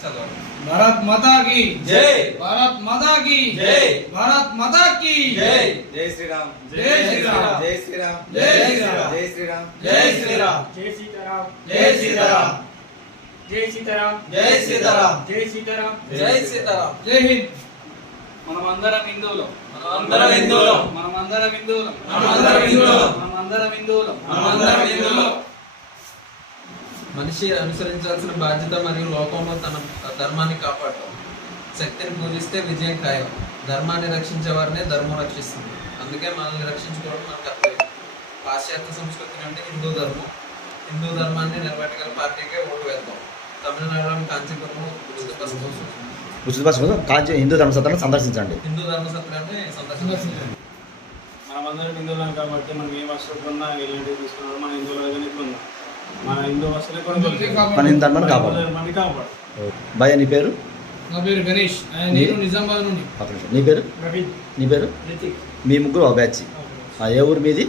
भारत माता की जय, भारत माता की जय, भारत माता की जय, जय श्री राम, जय श्री राम, जय श्री राम, जय श्री राम, जय श्री राम, जय श्री राम, जय सीताराम, जय सीताराम, जय सीताराम, जय सीताराम, जय सीताराम, जय सीताराम। जय हिंद। మనమందరం హిందువులం, మనమందరం హిందువులం, మనమందరం హిందువులం, మనమందరం హిందువులం, మనమందరం హిందువులం, మనమందరం హిందువులం. మనిషి అనుసరించాల్సిన బాధ్యత మరియు లోకంలో తన ధర్మాన్ని కాపాడటం. శక్తిని పూజిస్తే విజయం ఖాయం. ధర్మాన్ని రక్షించే వారినే ధర్మం రక్షిస్తుంది. అందుకే మనల్ని రక్షించుకోవడం మన కర్తవ్యం. పాశ్చాత్య సంస్కృతి నుండి హిందూ ధర్మాన్ని నిలబెట్టగల పార్టీకే ఓటు వేద్దాం. తమిళనాడులోని కాంచీపురం ఉచిత బస్సు కాంచి హిందూ ధర్మసత్రాన్ని సందర్శించండి. హిందూ ధర్మసత్రాన్ని సందర్శించండి. మనమందరం హిందువులం కాబట్టి మనం ఏ వస్తువులు కొన్నా ఎలాంటివి తీసుకున్నాడు మన హిందువులుగానే కొన్నాం. మన హిందూ వస్తువులే మన హిందూ ధర్మాన్ని కాపాడు. కాపాడు. భయ్య నీ పేరు? నా పేరు గణేష్, నేను నిజామాబాద్ నుండి. నీ పేరు? రవీంద్ర. నీ పేరు? మీ ముగ్గురు ఒక బ్యాచ్. ఏ ఊరు మీది?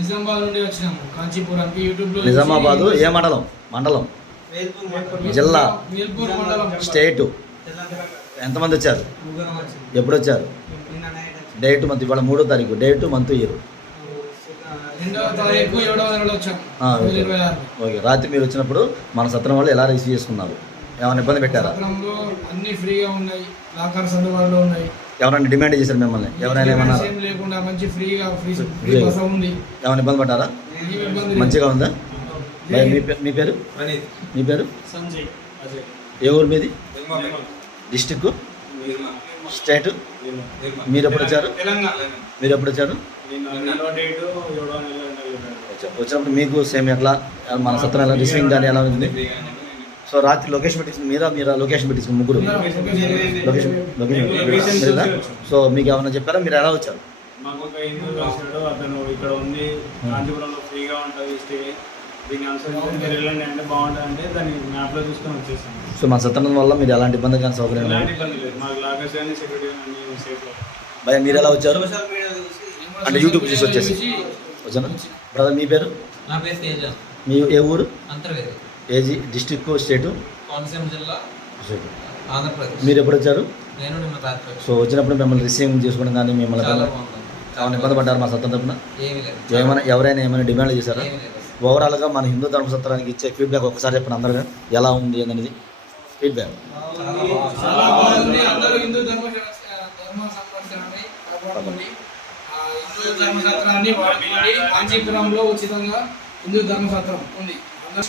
నిజామాబాద్ నుండి వచ్చినాము కాంచీపురానికి. యూట్యూబ్ లో నిజామాబాదు ఏ మండలం? మండలం, జిల్లా, వేల్పూర్ మండలం, స్టేటు. ఎంతమంది వచ్చారు? ఎప్పుడు వచ్చారు? డేట్ మంత్ ఇవాళ 3వ తారీఖు. Date month year? 2వ తారీఖు 7వ నెలలో వచ్చాము. 2026. ఓకే. రాత్రి మీరు వచ్చినప్పుడు మన సత్రం వాళ్ళు ఎలా రిసీవ్ చేసుకున్నారు? ఏమైనా ఇబ్బంది పెట్టారా? సత్రంలో అన్ని ఫ్రీగా ఉన్నాయి, లాకర్స్ అందుబాటులో ఉన్నాయి. ఎవరైనా డిమాండ్ చేశారు మిమ్మల్ని? ఎవరైనా ఏమన్నా ఏం లేకుండా మంచి ఫ్రీ బస ఉంది. ఏమైనా ఇబ్బంది పడ్డారా? ఏం ఇబ్బంది లేదు. మంచిగా ఉందా? భయ్య మీ పేరు? ప్రణీత్, మీ పేరు? సంజయ్, అజయ్, ఏ ఊరు మీది? Nirmal, district, Nirmal, state? నిర్మల్. మీరు ఎప్పుడు వచ్చారు? తెలంగాణ. మీరు ఎప్పుడు వచ్చారు? నెల డేటు 7వ నెల వచ్చినప్పుడు మీకు సేమ్ ఎట్లా మన సత్రం ఎలా రిసీవింగ్ కానీ ఎలా ఉంది? సో రాత్రి లొకేషన్ పెట్టించుకుని మీరా లొకేషన్ పెట్టించుకుని ముగ్గురు లొకేషన్ మీరా? సో మీకు ఏమైనా చెప్పారా? మీరు ఎలా వచ్చారు? మాకు ఒక హిందూ కలిసాడు, అతను ఇక్కడ ఉంది కాంచీపురంలో ఫ్రీగా ఉంటుంది స్టే, దీన్ని అనుసరించి మీరు వెళ్ళండి అంటే బాగుంటుంది అంటే దాన్ని మ్యాప్లో చూసుకొని వచ్చేసాను. సో మన సత్రం వల్ల మీరు ఎలాంటి ఇబ్బంది కానీ సౌకర్యం ఎలాంటి ఇబ్బంది లేదు, మాకు లాకర్స్ కానీ సెక్యూరిటీ కానీ సేఫ్గా. భయ మీరు ఎలా వచ్చారు? అంటే యూట్యూబ్ చూసి వచ్చేసి వచ్చాను. బ్రదర్ మీ పేరు? నా పేరు తేజ. మీ ఏ ఊరు? అంతర్వేది, ఏజీ, డిస్టిక్, స్టేటు? కోనసీమ జిల్లా, స్టేటు. ఆంధ్రప్రదేశ్. మీరు ఎప్పుడు వచ్చారు? నేను నిన్న రాత్రి వచ్చాను. సో వచ్చినప్పుడు మిమ్మల్ని రిసీవింగ్ చేసుకోవడం కానీ మిమ్మల్ని చాలా ఏమైనా బాగుంది. ఇబ్బంది పడ్డారు మా సత్రం తరపున? ఏమీ లేదు. ఎవరైనా ఏమైనా డిమాండ్ చేశారా? ఏమీ లేదు. ఓవరాల్గా మన హిందూ ధర్మ సత్రానికి ఇచ్చే ఫీడ్బ్యాక్ ఒకసారి చెప్పండి అందరుగా, ఎలా ఉంది అనేది ఫీడ్బ్యాక్. చాలా బాగుంది. అందరూ హిందూ ధర్మ సంరక్షణని కాపాడుకోండి. హిందూ ధర్మశాస్త్రాన్ని వాడుకోండి. కాంచీపురంలో ఉచితంగా హిందూ ధర్మశాస్త్రం ఉంది. అందరూ